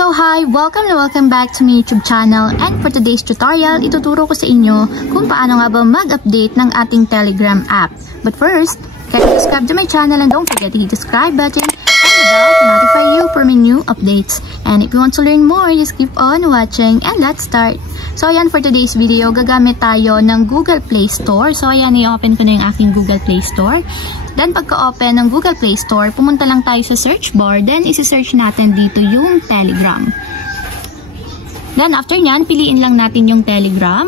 So hi! Welcome back to my YouTube channel, and for today's tutorial, ituturo ko sa inyo kung paano nga ba mag-update ng ating Telegram app. But first, subscribe to my channel and don't forget to hit the subscribe button and the bell to notify you for my new updates. And if you want to learn more, just keep on watching and let's start! So ayan, for today's video, gagamit tayo ng Google Play Store. So ayan, i-open ko na yung aking Google Play Store. Then pagka-open ng Google Play Store, pumunta lang tayo sa search bar. Then isi-search natin dito yung Telegram. Then after nyan, piliin lang natin yung Telegram.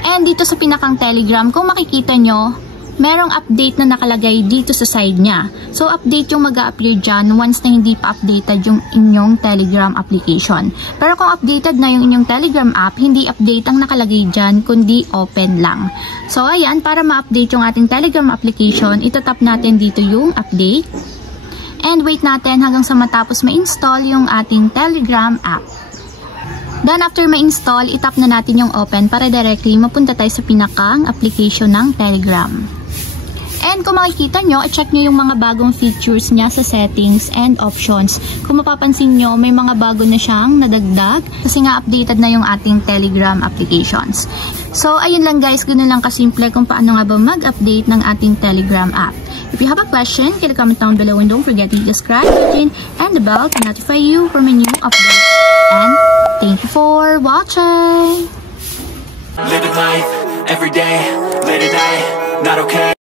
And dito sa pinakang Telegram, kung makikita nyo, merong update na nakalagay dito sa side niya. So, update yung mag-a-appear dyan once na hindi pa updated yung inyong Telegram application. Pero kung updated na yung inyong Telegram app, hindi update ang nakalagay dyan, kundi open lang. So, ayan, para ma-update yung ating Telegram application, itatap natin dito yung update. And wait natin hanggang sa matapos ma-install yung ating Telegram app. Then, after ma-install, itap na natin yung open para directly mapunta tayo sa pinakang application ng Telegram. And kung makikita nyo, i-check nyo yung mga bagong features niya sa settings and options. Kung mapapansin nyo, may mga bago na siyang nadagdag kasi nga updated na yung ating Telegram applications. So, ayun lang guys, ganoon lang kasimple kung paano nga ba mag-update ng ating Telegram app. If you have a question, can comment down below and don't forget to hit the subscribe button and the bell to notify you for my new updates. And thank you for watching! Living life, every day, late at night, not okay.